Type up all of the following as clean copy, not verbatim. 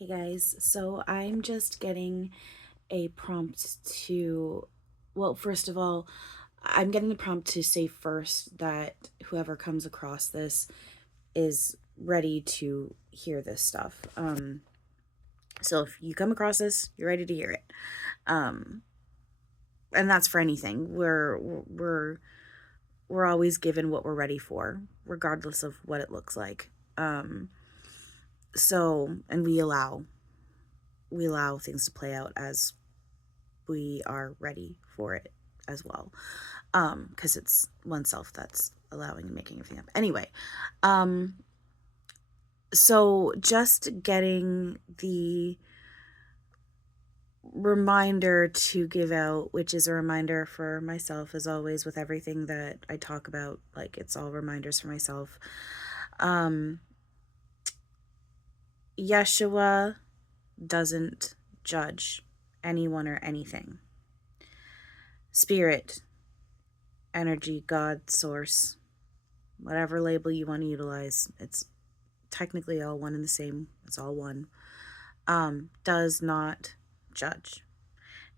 Hey guys, so I'm just getting a prompt to, well, first of all, I'm getting the prompt to say first that whoever comes across this is ready to hear this stuff. So if you come across this, you're ready to hear it. Um, and that's for anything. We're always given what we're ready for, regardless of what it looks like. And we allow things to play out as we are ready for it as well, because it's oneself that's allowing and making everything up anyway. So just getting the reminder to give out, which is a reminder for myself, as always with everything that I talk about, like it's all reminders for myself. Yeshua doesn't judge anyone or anything. Spirit, energy, God, source, whatever label you want to utilize, it's technically all one and the same. It's all one. Does not judge.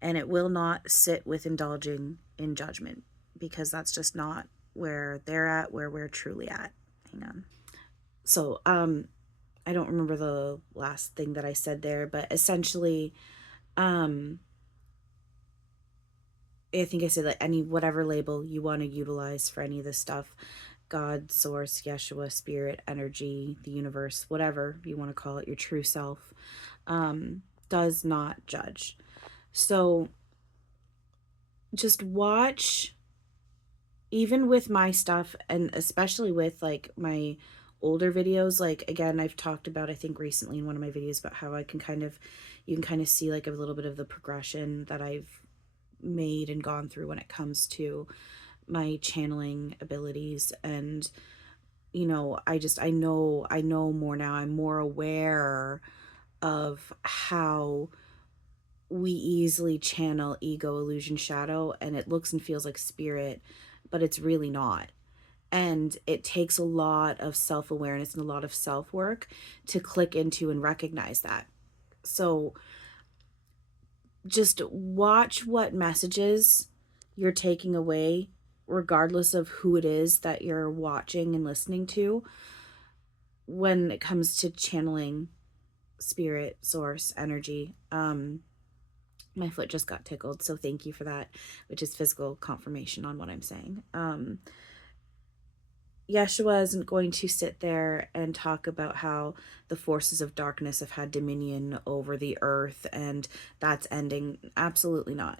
And it will not sit with indulging in judgment, because that's just not where they're at, where we're truly at. Hang on. So, I don't remember the last thing that I said there, but essentially, I think I said that whatever label you want to utilize for any of this stuff, God, source, Yeshua, spirit, energy, the universe, whatever you want to call it, your true self, does not judge. So just watch, even with my stuff, and especially with like my older videos. Like, again, I've talked about, I think recently in one of my videos, about how you can kind of see like a little bit of the progression that I've made and gone through when it comes to my channeling abilities. And I know more now. I'm more aware of how we easily channel ego, illusion, shadow, and it looks and feels like spirit, but it's really not. And it takes a lot of self-awareness and a lot of self-work to click into and recognize that. So just watch what messages you're taking away, regardless of who it is that you're watching and listening to, when it comes to channeling spirit, source, energy. My foot just got tickled, so thank you for that, which is physical confirmation on what I'm saying. Yeshua isn't going to sit there and talk about how the forces of darkness have had dominion over the earth and that's ending. Absolutely not.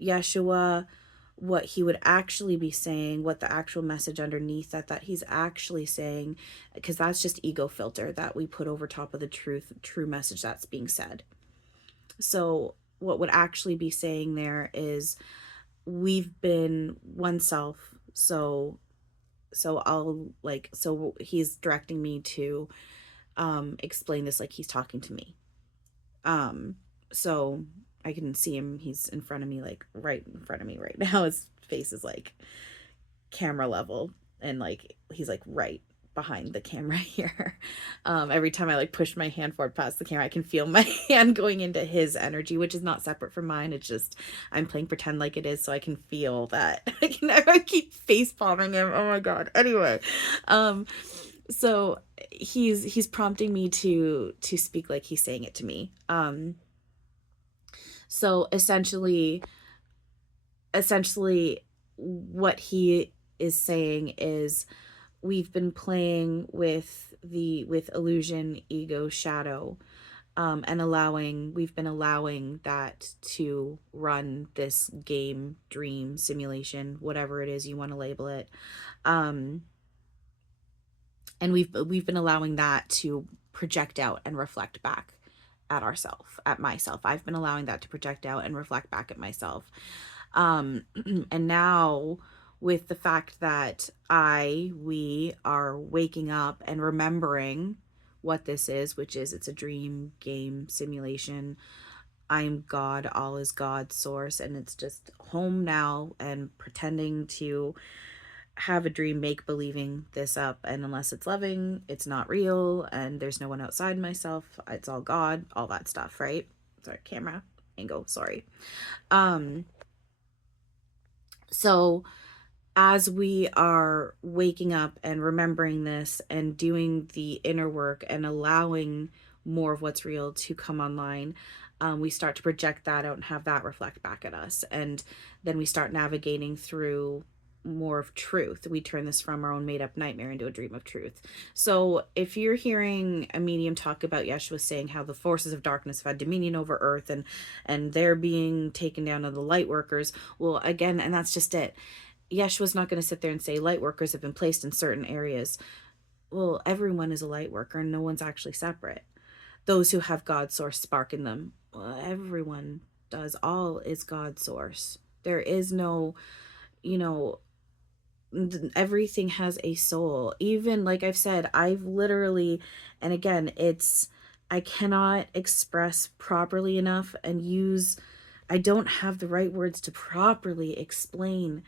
Yeshua, what he would actually be saying, what the actual message underneath that he's actually saying, because that's just ego filter that we put over top of the true message that's being said. So what would actually be saying there is, we've been oneself. So he's directing me to explain this like he's talking to me. So I can see him. He's in front of me, like right in front of me right now. His face is like camera level, and like he's like right behind the camera here. Every time I like push my hand forward past the camera, I can feel my hand going into his energy, which is not separate from mine. It's just I'm playing pretend like it is, so I can feel that. I keep face palming him. Oh my god. Anyway, so he's prompting me to speak like he's saying it to me. So essentially what he is saying is, we've been playing with illusion, ego, shadow, and we've been allowing that to run this game, dream, simulation, whatever it is you want to label it. And we've been allowing that to project out and reflect back at myself. I've been allowing that to project out and reflect back at myself. And now, with the fact that we are waking up and remembering what this is, which is, it's a dream, game, simulation. I'm God, all is God, source, and it's just home now, and pretending to have a dream make believing this up, and unless it's loving, it's not real, and there's no one outside myself, it's all God, all that stuff, right? Sorry, camera angle, sorry. So as we are waking up and remembering this and doing the inner work and allowing more of what's real to come online, we start to project that out and have that reflect back at us. And then we start navigating through more of truth. We turn this from our own made up nightmare into a dream of truth. So if you're hearing a medium talk about Yeshua saying how the forces of darkness have had dominion over earth, and they're being taken down to the light workers, well, again, and that's just it. Yeshua's not going to sit there and say light workers have been placed in certain areas. Well, everyone is a light worker and no one's actually separate. Those who have God's source spark in them, well, everyone does. All is God's source. There is no, you know, everything has a soul. Even like I've said, I've literally, and again, I cannot express properly enough and I don't have the right words to properly explain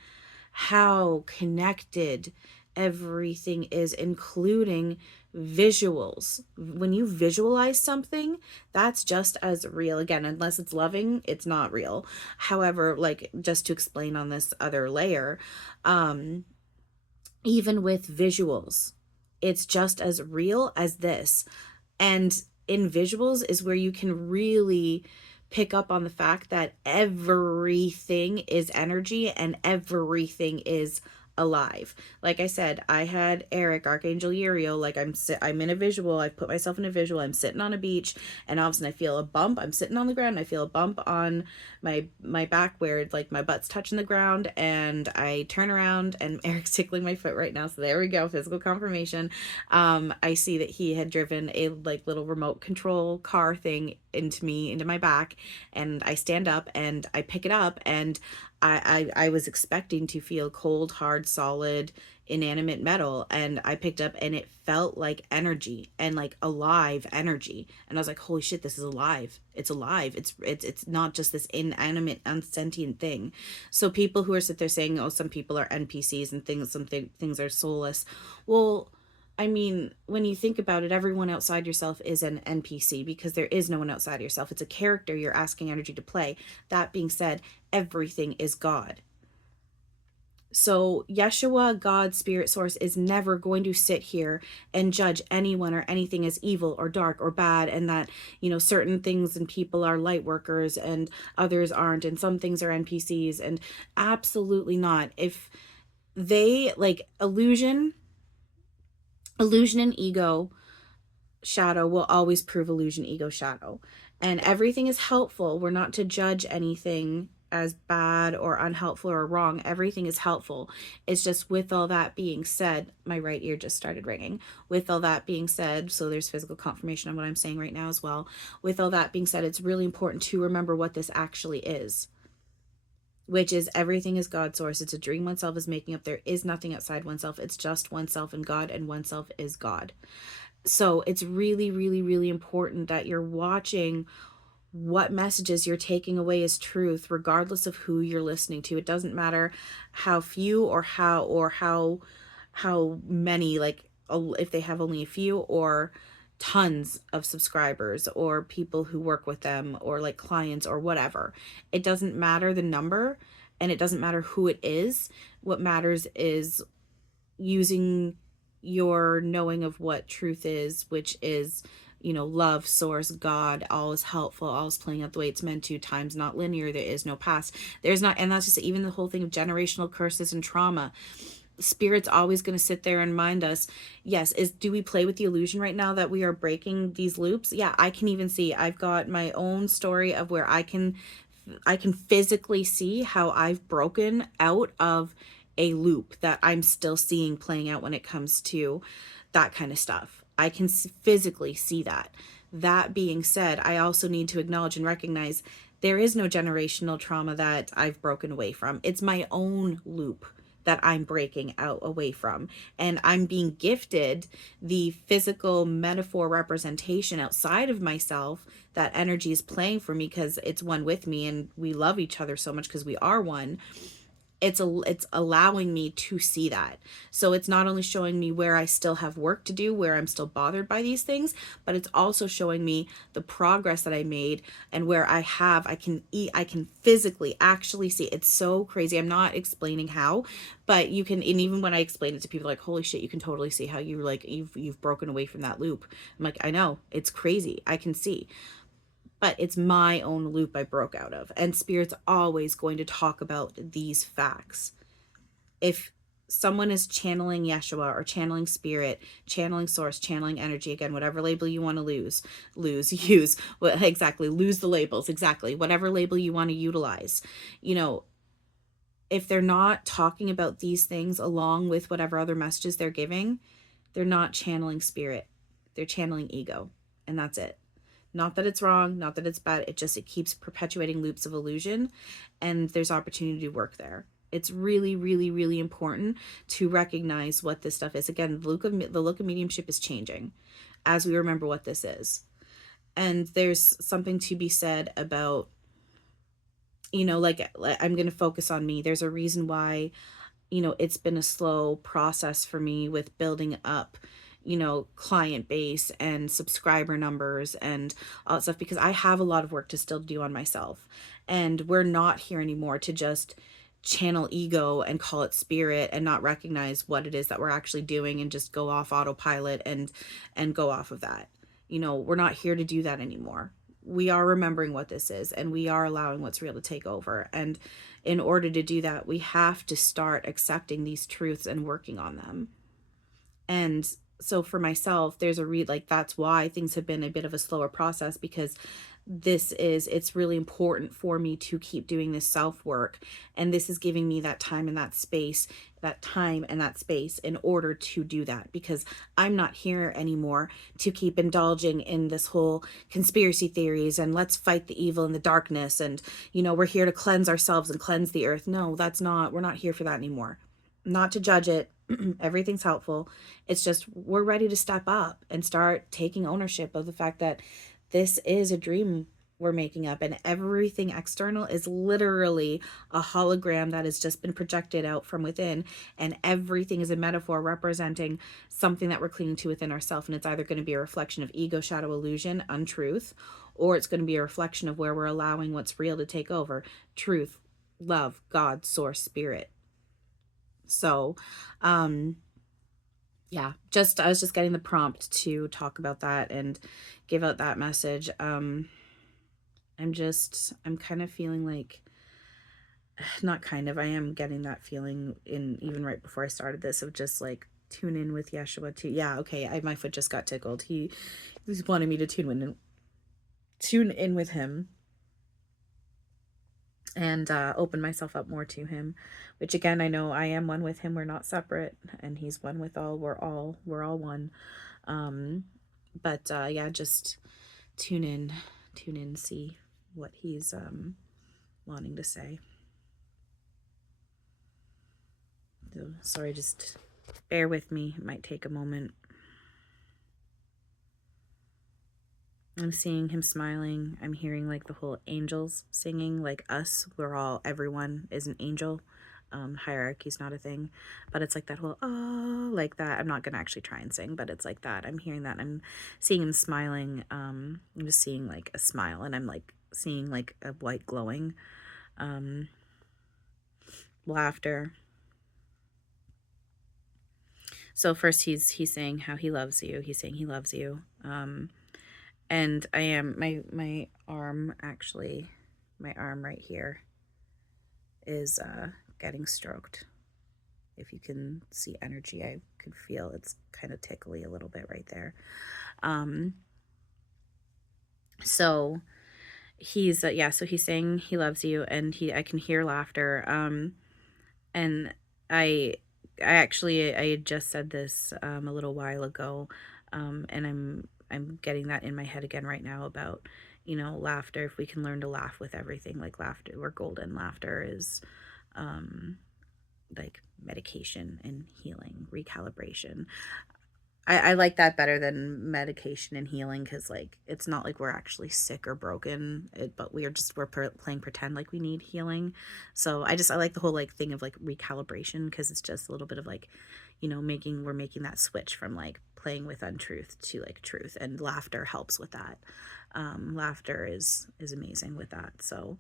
how connected everything is, including visuals. When you visualize something, that's just as real. Again, unless it's loving, it's not real. However, like, just to explain on this other layer, even with visuals, it's just as real as this. And in visuals is where you can really pick up on the fact that everything is energy and everything is alive. Like I said, I had Erik, Archangel Uriel, like I'm in a visual, I've put myself in a visual, I'm sitting on a beach, and all of a sudden I feel a bump, I'm sitting on the ground, I feel a bump on my back where like my butt's touching the ground, and I turn around and Erik's tickling my foot right now, so there we go, physical confirmation. I see that he had driven a like little remote control car thing into my back, and I stand up and I pick it up, and I was expecting to feel cold, hard, solid, inanimate metal, and I picked up and it felt like energy, and like alive energy, and I was like, holy shit, this is alive. It's alive. It's not just this inanimate, unsentient thing. So people who are sit there saying, oh, some people are NPCs and things are soulless, well, I mean, when you think about it, everyone outside yourself is an NPC, because there is no one outside yourself. It's a character you're asking energy to play. That being said, everything is God. So Yeshua, God, spirit source, is never going to sit here and judge anyone or anything as evil or dark or bad, and that, certain things and people are light workers and others aren't, and some things are NPCs, and absolutely not. If they like illusion and ego shadow will always prove illusion, ego, shadow, and everything is helpful. We're not to judge anything as bad or unhelpful or wrong. Everything is helpful. It's just, with all that being said, my right ear just started ringing. With all that being said, so there's physical confirmation on what I'm saying right now as well. With all that being said, it's really important to remember what this actually is, which is everything is God's source. It's a dream oneself is making up. There is nothing outside oneself. It's just oneself and God, and oneself is God. So it's really, really, really important that you're watching what messages you're taking away as truth, regardless of who you're listening to. It doesn't matter how few or how many, like if they have only a few or tons of subscribers or people who work with them or like clients or whatever. It doesn't matter the number, and it doesn't matter who it is. What matters is using your knowing of what truth is, which is, love, source, God. All is helpful, all is playing out the way it's meant to. Time's not linear. There is no past. There's not, and that's just even the whole thing of generational curses and trauma. Spirit's always going to sit there and remind us, yes, do we play with the illusion right now that we are breaking these loops? Yeah, I can even see, I've got my own story of where I can physically see how I've broken out of a loop that I'm still seeing playing out when it comes to that kind of stuff. I can physically see that. That being said, I also need to acknowledge and recognize there is no generational trauma that I've broken away from. It's my own loop that I'm breaking out away from. And I'm being gifted the physical metaphor representation outside of myself. That energy is playing for me because it's one with me, and we love each other so much because we are one. it's allowing me to see that. So it's not only showing me where I still have work to do, where I'm still bothered by these things, but it's also showing me the progress that I made, and where I can eat, I can physically actually see. It's so crazy. I'm not explaining how, but you can, and even when I explain it to people, like, holy shit, you can totally see how you like you've broken away from that loop. I'm like, I know, it's crazy. I can see. But it's my own loop I broke out of. And Spirit's always going to talk about these facts. If someone is channeling Yeshua or channeling Spirit, channeling Source, channeling energy, again, whatever label you want to use, what exactly, lose the labels, exactly, whatever label you want to utilize, you know, if they're not talking about these things along with whatever other messages they're giving, they're not channeling Spirit. They're channeling ego. And that's it. Not that it's wrong, not that it's bad. It keeps perpetuating loops of illusion, and there's opportunity to work there. It's really, really, really important to recognize what this stuff is. Again, the look of mediumship is changing as we remember what this is. And there's something to be said about, like I'm going to focus on me. There's a reason why, it's been a slow process for me with building up, client base and subscriber numbers and all that stuff, because I have a lot of work to still do on myself. And we're not here anymore to just channel ego and call it Spirit and not recognize what it is that we're actually doing and just go off autopilot and go off of that. We're not here to do that anymore. We are remembering what this is, and we are allowing what's real to take over. And in order to do that, we have to start accepting these truths and working on them. And so for myself, there's that's why things have been a bit of a slower process, because it's really important for me to keep doing this self work. And this is giving me that time and that space, in order to do that, because I'm not here anymore to keep indulging in this whole conspiracy theories and let's fight the evil and the darkness. And, we're here to cleanse ourselves and cleanse the earth. No, we're not here for that anymore. Not to judge it. Everything's helpful. It's just we're ready to step up and start taking ownership of the fact that this is a dream we're making up, and everything external is literally a hologram that has just been projected out from within, and everything is a metaphor representing something that we're clinging to within ourselves. And it's either going to be a reflection of ego, shadow, illusion, untruth, or it's going to be a reflection of where we're allowing what's real to take over: truth, love, God, source, spirit. So yeah, I was just getting the prompt to talk about that and give out that message. I'm kind of feeling like, not kind of, I am getting that feeling in even right before I started this, of just like, tune in with Yeshua too. Yeah, okay, my foot just got tickled. He wanted me to tune in with him and open myself up more to him, which again, I know I am one with him. We're not separate, and he's one with all. We're all one. But yeah, just tune in, see what he's wanting to say. So, sorry, just bear with me. It might take a moment. I'm seeing him smiling. I'm hearing like the whole angels singing, like us. Everyone is an angel. Hierarchy's not a thing, but it's like that whole, oh, like that. I'm not going to actually try and sing, but it's like that. I'm hearing that. I'm seeing him smiling. I'm just seeing like a smile, and I'm like seeing like a white glowing, laughter. So first he's saying how he loves you. He's saying he loves you. And I am, my arm right here is getting stroked. If you can see energy, I could feel it's kind of tickly a little bit right there. So he's so he's saying he loves you, and I can hear laughter. And I had just said this a little while ago, and I'm getting that in my head again right now about, laughter. If we can learn to laugh with everything, like laughter, we're golden. Laughter is like medication and healing, recalibration. I like that better than medication and healing, because like it's not like we're actually sick or broken, but we're playing pretend like we need healing. So I like the whole like thing of like recalibration, because it's just a little bit of like, you know, we're making that switch from like playing with untruth to like truth, and laughter helps with that. Laughter is amazing with that. So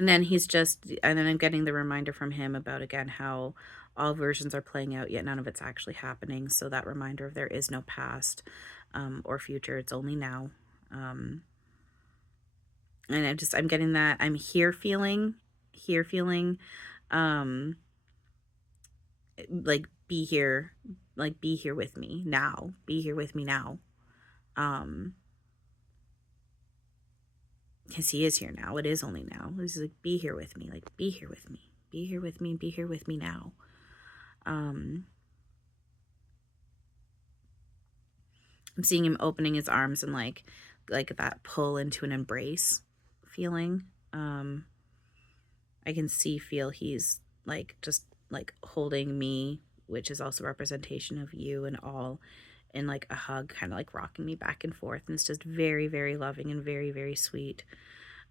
and then and then I'm getting the reminder from him about, again, how all versions are playing out, yet none of it's actually happening. So that reminder of there is no past or future, it's only now. And I'm getting that I'm feeling, like be here, with me now, be here with me now. Because he is here now. It is only now. He's like, be here with me. Like, be here with me. Be here with me. Be here with me now. I'm seeing him opening his arms and like that pull into an embrace feeling. I can feel he's like just like holding me, which is also representation of you and all, in like a hug, kind of like rocking me back and forth. And it's just very, very loving and very, very sweet.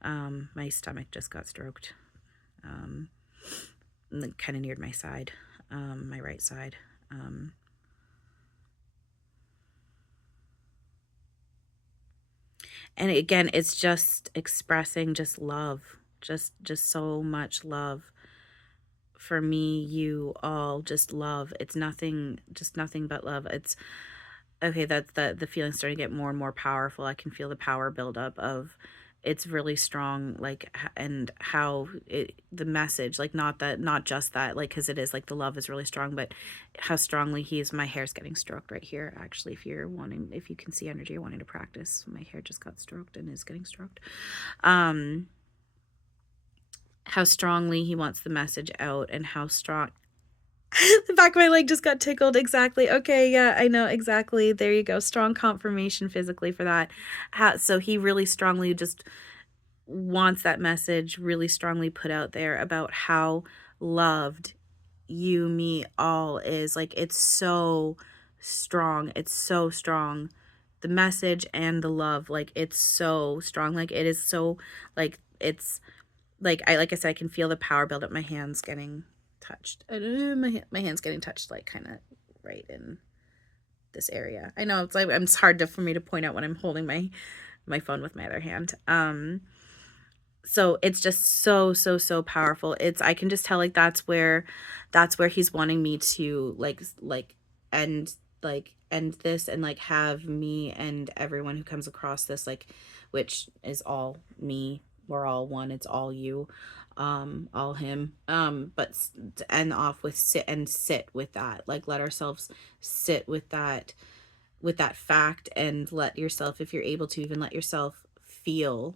My stomach just got stroked. Kind of near my side, my right side. And again, it's just expressing just love, just so much love for me, you all, just love. It's nothing, just nothing but love. It's okay. That's the feeling's starting to get more and more powerful. I can feel the power build up of, it's really strong, like, and how the message, like, not just that, like, because it is like the love is really strong, but how strongly my hair's getting stroked right here, actually, if you can see energy, you're wanting to practice, my hair just got stroked and is getting stroked. How strongly he wants the message out, and how strong the back of my leg just got tickled. Exactly. Okay, yeah, I know exactly. There you go. Strong confirmation physically for that. So he really strongly just wants that message really strongly put out there about how loved you, me, all is. Like, it's so strong. It's so strong. The message and the love, like, it's so strong. Like, it is so, like, it's like I said, I can feel the power build up. My hands getting touched. My hands getting touched, like, kind of right in this area. I know it's like it's hard for me to point out when I'm holding my phone with my other hand. So it's just so powerful. I can just tell, like, that's where he's wanting me to end end this, and like have me and everyone who comes across this, like, which is all me, we're all one, it's all you, all him, but to end off with sit with that, like, let ourselves sit with that fact, and let yourself, if you're able to, even let yourself feel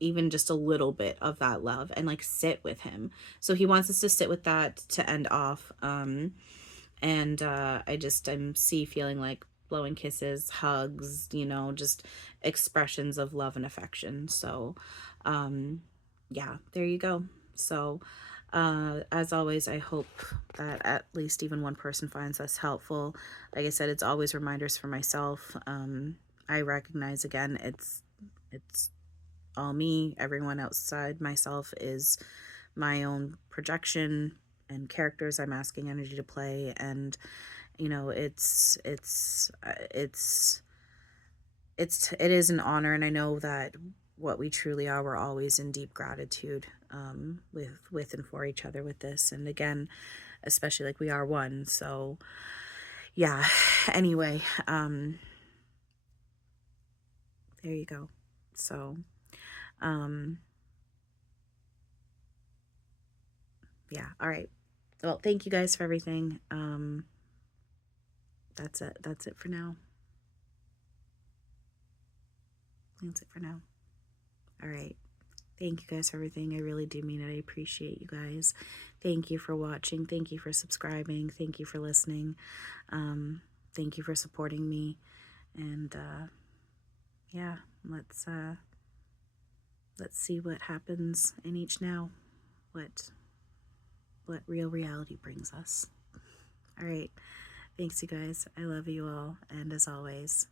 even just a little bit of that love, and like sit with him. So he wants us to sit with that to end off. And I'm feeling like blowing kisses, hugs, just expressions of love and affection. So yeah, there you go. So as always, I hope that at least even one person finds this helpful. Like I said, it's always reminders for myself. I recognize, again, it's all me. Everyone outside myself is my own projection and characters I'm asking energy to play. And it is an honor, and I know that what we truly are, we're always in deep gratitude with and for each other with this. And again, especially, like, we are one. So yeah, anyway, there you go. So yeah, all right, well, thank you guys for everything. That's it for now. That's it for now. All right, thank you guys for everything. I really do mean it. I appreciate you guys. Thank you for watching. Thank you for subscribing. Thank you for listening. Thank you for supporting me. And yeah, let's see what happens in each now. What what real reality brings us. All right. Thanks, you guys. I love you all. And as always,